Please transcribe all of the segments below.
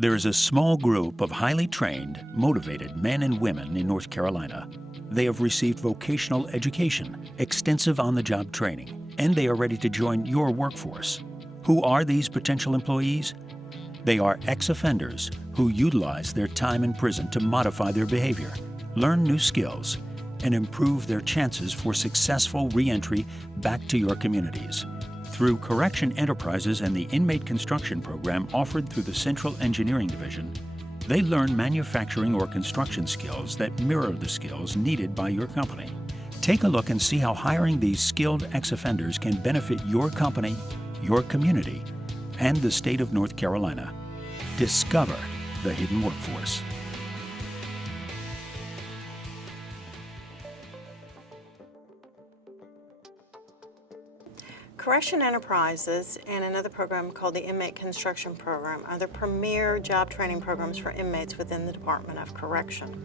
There is a small group of highly trained, motivated men and women in North Carolina. They have received vocational education, extensive on-the-job training, and they are ready to join your workforce. Who are these potential employees? They are ex-offenders who utilize their time in prison to modify their behavior, learn new skills, and improve their chances for successful re-entry back to your communities. Through Correction Enterprises and the Inmate Construction Program offered through the Central Engineering Division, they learn manufacturing or construction skills that mirror the skills needed by your company. Take a look and see how hiring these skilled ex-offenders can benefit your company, your community, and the state of North Carolina. Discover the hidden workforce. Correction Enterprises and another program called the Inmate Construction Program are the premier job training programs for inmates within the Department of Correction.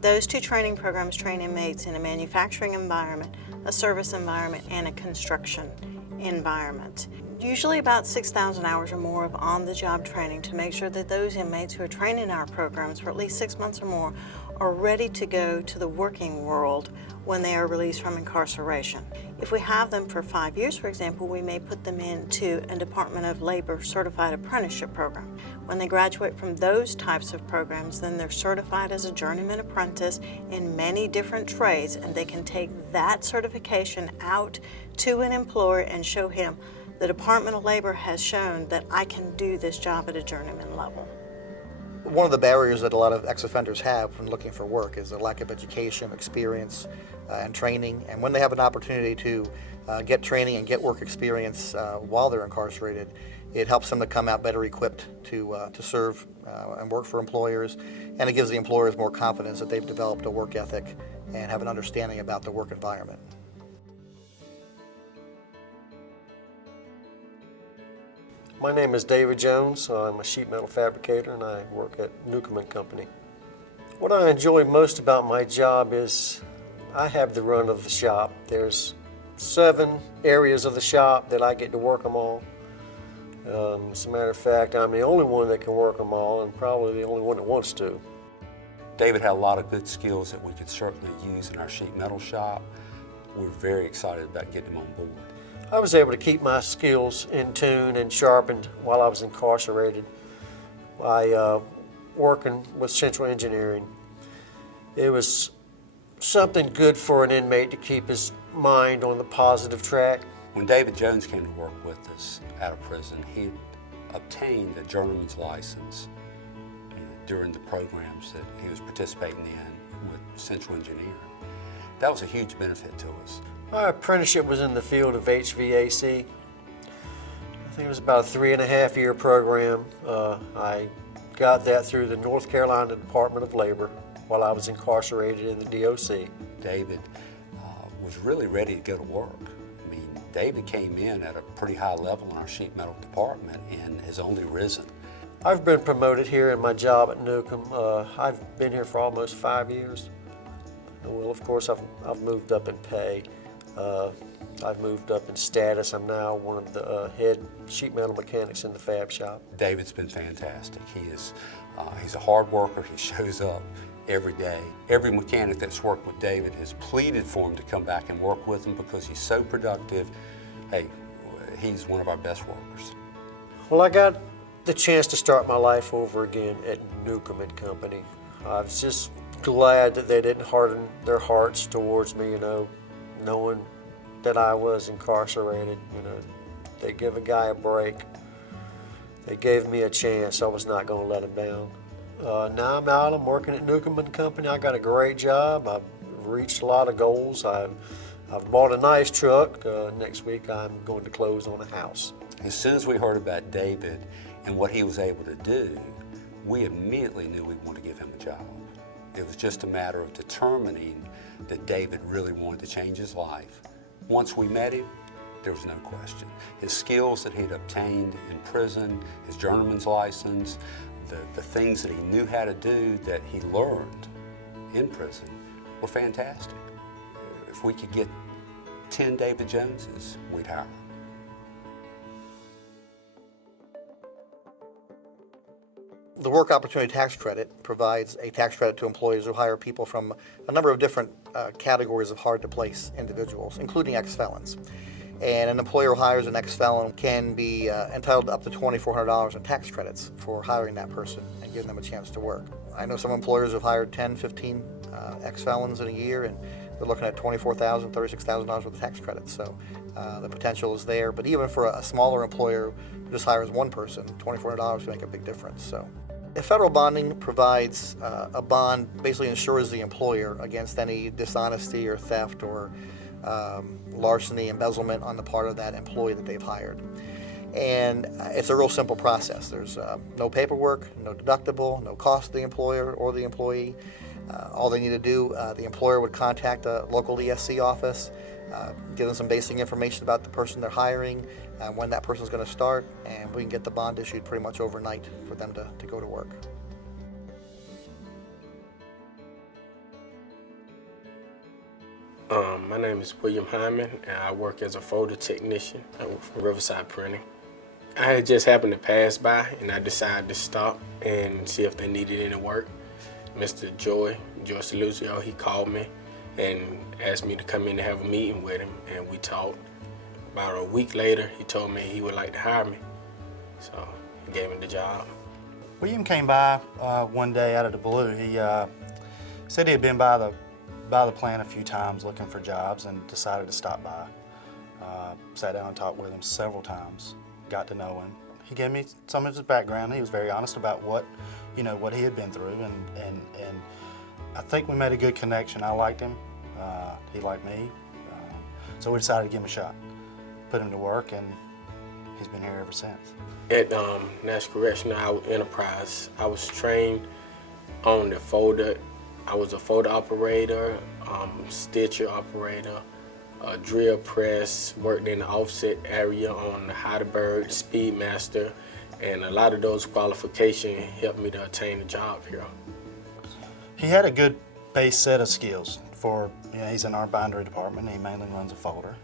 Those two training programs train inmates in a manufacturing environment, a service environment, and a construction environment. Usually about 6,000 hours or more of on-the-job training to make sure that those inmates who are trained in our programs for at least 6 months or more are ready to go to the working world when they are released from incarceration. If we have them for 5 years, for example, we may put them into a Department of Labor certified apprenticeship program. When they graduate from those types of programs, then they're certified as a journeyman apprentice in many different trades, and they can take that certification out to an employer and show him the Department of Labor has shown that I can do this job at a journeyman level. One of the barriers that a lot of ex-offenders have when looking for work is the lack of education, experience, and training. And when they have an opportunity to get training and get work experience while they're incarcerated, it helps them to come out better equipped to serve and work for employers. And it gives the employers more confidence that they've developed a work ethic and have an understanding about the work environment. My name is David Jones. I'm a sheet metal fabricator and I work at Newcomb & Company. What I enjoy most about my job is I have the run of the shop. There's 7 areas of the shop that I get to work them all. As a matter of fact, I'm the only one that can work them all and probably the only one that wants to. David had a lot of good skills that we could certainly use in our sheet metal shop. We're very excited about getting him on board. I was able to keep my skills in tune and sharpened while I was incarcerated by working with Central Engineering. It was something good for an inmate to keep his mind on the positive track. When David Jones came to work with us out of prison, he obtained a journeyman's license during the programs that he was participating in with Central Engineering. That was a huge benefit to us. My apprenticeship was in the field of HVAC. I think it was about a 3.5-year program. I got that through the North Carolina Department of Labor while I was incarcerated in the DOC. David was really ready to go to work. I mean, David came in at a pretty high level in our sheet metal department and has only risen. I've been promoted here in my job at Newcomb. I've been here for almost 5 years. Well, of course, I've moved up in pay. I've moved up in status. I'm now one of the head sheet metal mechanics in the fab shop. David's been fantastic. He's a hard worker. He shows up every day. Every mechanic that's worked with David has pleaded for him to come back and work with him because he's so productive. Hey, he's one of our best workers. Well, I got the chance to start my life over again at Newcomb & Company. I was just glad that they didn't harden their hearts towards me, knowing that I was incarcerated. They give a guy a break. They gave me a chance. I was not going to let them down. Now I'm out. I'm working at Newcomb & Company. I got a great job. I've reached a lot of goals. I've bought a nice truck. Next week I'm going to close on a house. As soon as we heard about David and what he was able to do, we immediately knew we wanted to give him a job. It was just a matter of determining that David really wanted to change his life. Once we met him, there was no question. His skills that he'd obtained in prison, his journeyman's license, the things that he knew how to do that he learned in prison were fantastic. If we could get 10 David Joneses, we'd hire him. The Work Opportunity Tax Credit provides a tax credit to employers who hire people from a number of different categories of hard-to-place individuals, including ex-felons. And an employer who hires an ex-felon can be entitled to up to $2,400 in tax credits for hiring that person and giving them a chance to work. I know some employers have hired 10, 15 ex-felons in a year, and they're looking at $24,000, $36,000 worth of tax credits. So the potential is there. But even for a smaller employer who just hires one person, $2,400 can make a big difference. So federal bonding provides a bond, basically insures the employer against any dishonesty or theft or larceny, embezzlement on the part of that employee that they've hired. And it's a real simple process. There's no paperwork, no deductible, no cost to the employer or the employee. All they need to do, the employer would contact a local ESC office, give them some basic information about the person they're hiring, when that person's going to start, and we can get the bond issued pretty much overnight for them to go to work. My name is William Hyman, and I work as a photo technician from Riverside Printing. I had just happened to pass by, and I decided to stop and see if they needed any work. Mr. Joy Saluzio, he called me and asked me to come in and have a meeting with him, and we talked. About a week later, he told me he would like to hire me, so he gave me the job. William came by one day out of the blue. He said he had been by the plant a few times looking for jobs and decided to stop by. Sat down and talked with him several times, got to know him. He gave me some of his background. He was very honest about what he had been through, and I think we made a good connection. I liked him, he liked me, so we decided to give him a shot, put him to work, and he's been here ever since. At National Correctional Enterprise, I was trained on the folder. I was a folder operator, stitcher operator, a drill press, worked in the offset area on the Heidelberg, Speedmaster, and a lot of those qualifications helped me to attain a job here. He had a good base set of skills for, he's in our bindery department. He mainly runs a folder.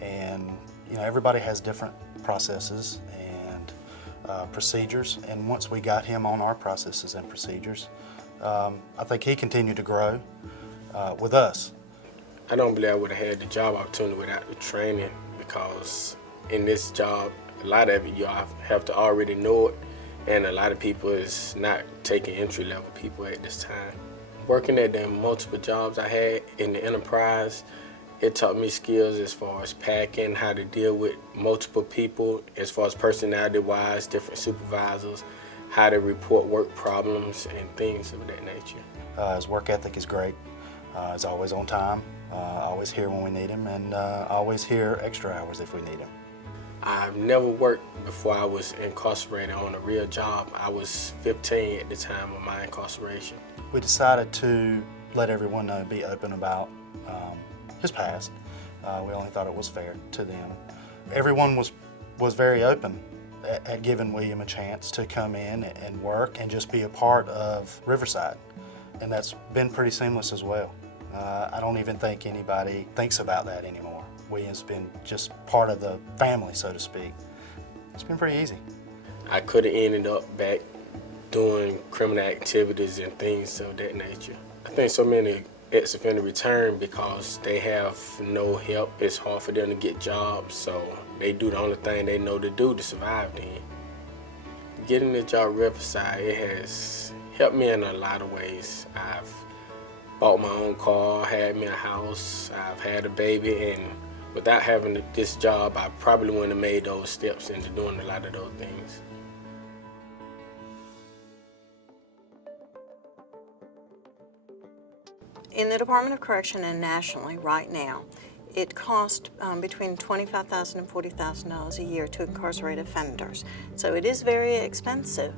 And everybody has different processes and procedures. And once we got him on our processes and procedures, I think he continued to grow with us. I don't believe I would have had the job opportunity without the training, because in this job, a lot of it you have to already know it, and a lot of people is not taking entry-level people at this time. Working at the multiple jobs I had in the enterprise, it taught me skills as far as packing, how to deal with multiple people, as far as personality-wise, different supervisors, how to report work problems and things of that nature. His work ethic is great. He's always on time, always here when we need him, and always here extra hours if we need him. I've never worked before I was incarcerated on a real job. I was 15 at the time of my incarceration. We decided to let everyone know, be open about his past. We only thought it was fair to them. Everyone was very open at giving William a chance to come in and work and just be a part of Riverside. And that's been pretty seamless as well. I don't even think anybody thinks about that anymore. William's been just part of the family, so to speak. It's been pretty easy. I could have ended up back doing criminal activities and things of that nature. I think so many ex-offenders return because they have no help. It's hard for them to get jobs, so they do the only thing they know to do to survive then. Getting the job at Riverside, it has helped me in a lot of ways. I've bought my own car, had me a house, I've had a baby, and without having this job, I probably wouldn't have made those steps into doing a lot of those things. In the Department of Correction and nationally right now, it costs between $25,000 and $40,000 a year to incarcerate offenders. So it is very expensive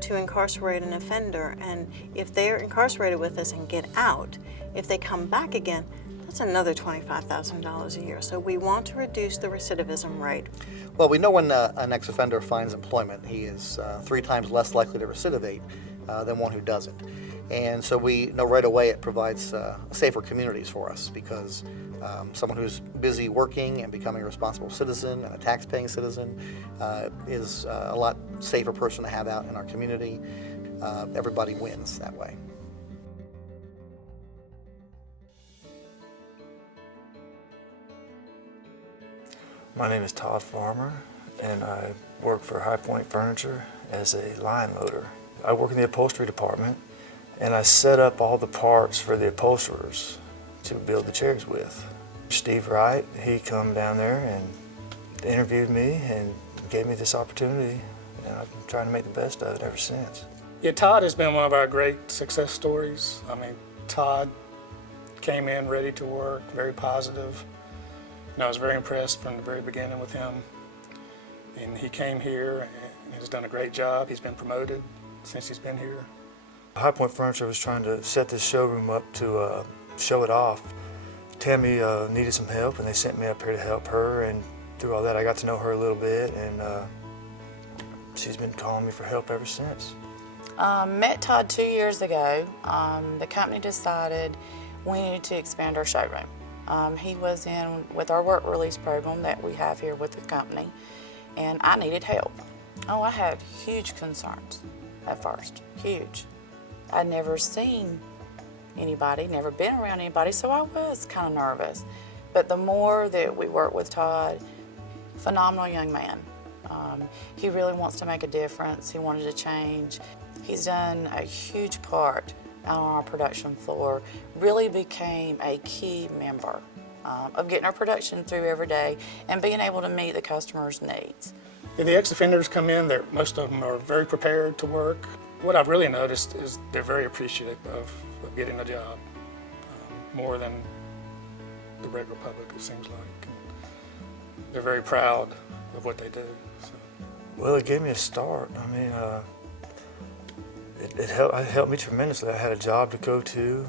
to incarcerate an offender, and if they're incarcerated with us and get out, if they come back again, that's another $25,000 a year. So we want to reduce the recidivism rate. Well, we know when an ex-offender finds employment, he is 3 times less likely to recidivate than one who doesn't. And so we know right away it provides safer communities for us, because someone who's busy working and becoming a responsible citizen and a tax-paying citizen is a lot safer person to have out in our community. Everybody wins that way. My name is Todd Farmer, and I work for High Point Furniture as a line loader. I work in the upholstery department, and I set up all the parts for the upholsterers to build the chairs with. Steve Wright, he come down there and interviewed me and gave me this opportunity, and I've been trying to make the best of it ever since. Yeah, Todd has been one of our great success stories. I mean, Todd came in ready to work, very positive. And I was very impressed from the very beginning with him. And he came here and has done a great job. He's been promoted since he's been here. High Point Furniture was trying to set this showroom up to show it off. Tammy needed some help, and they sent me up here to help her, and through all that I got to know her a little bit, and she's been calling me for help ever since. Met Todd 2 years ago. The company decided we needed to expand our showroom. He was in with our work release program that we have here with the company, and I needed help. Oh, I had huge concerns at first, huge. I'd never seen anybody, never been around anybody, so I was kind of nervous. But the more that we worked with Todd, phenomenal young man. He really wants to make a difference. He wanted to change. He's done a huge part out on our production floor, really became a key member of getting our production through every day and being able to meet the customer's needs. Yeah, the ex-offenders come in, most of them are very prepared to work. What I've really noticed is they're very appreciative of getting a job, more than the regular public, it seems like. They're very proud of what they do. So. Well, it gave me a start. I mean, it helped me tremendously. I had a job to go to.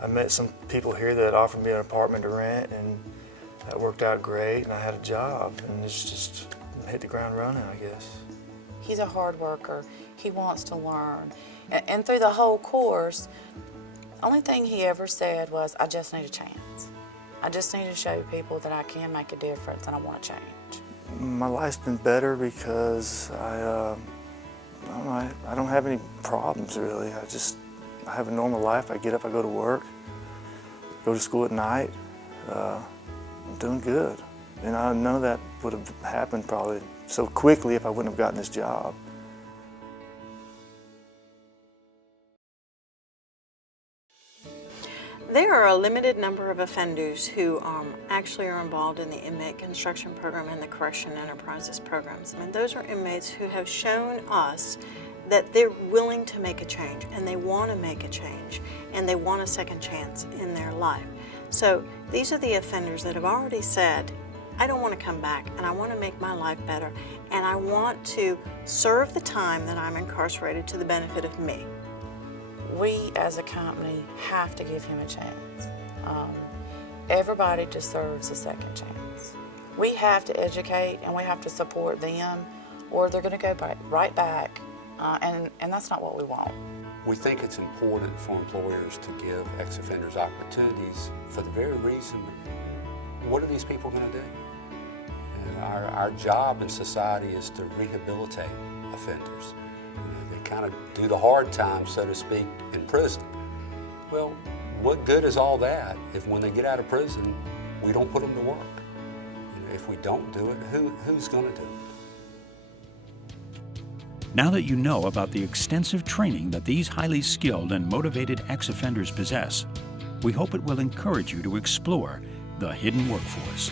I met some people here that offered me an apartment to rent, and that worked out great, and I had a job, and it's just hit the ground running, I guess. He's a hard worker. He wants to learn. And through the whole course, the only thing he ever said was, I just need a chance. I just need to show people that I can make a difference and I want to change. My life's been better because I don't have any problems really. I have a normal life. I get up, I go to work, go to school at night. I'm doing good. And none of that would have happened probably so quickly if I wouldn't have gotten this job. There are a limited number of offenders who actually are involved in the inmate construction program and the correction enterprises programs. And those are inmates who have shown us that they're willing to make a change, and they want to make a change, and they want a second chance in their life. So these are the offenders that have already said, I don't want to come back, and I want to make my life better, and I want to serve the time that I'm incarcerated to the benefit of me. We as a company have to give him a chance. Everybody deserves a second chance. We have to educate and we have to support them, or they're going to go right back, and that's not what we want. We think it's important for employers to give ex-offenders opportunities for the very reason, what are these people going to do? And our job in society is to rehabilitate offenders. They kind of do the hard time, so to speak, in prison. Well, what good is all that if when they get out of prison, we don't put them to work? If we don't do it, who's going to do it? Now that you know about the extensive training that these highly skilled and motivated ex-offenders possess, we hope it will encourage you to explore the hidden workforce.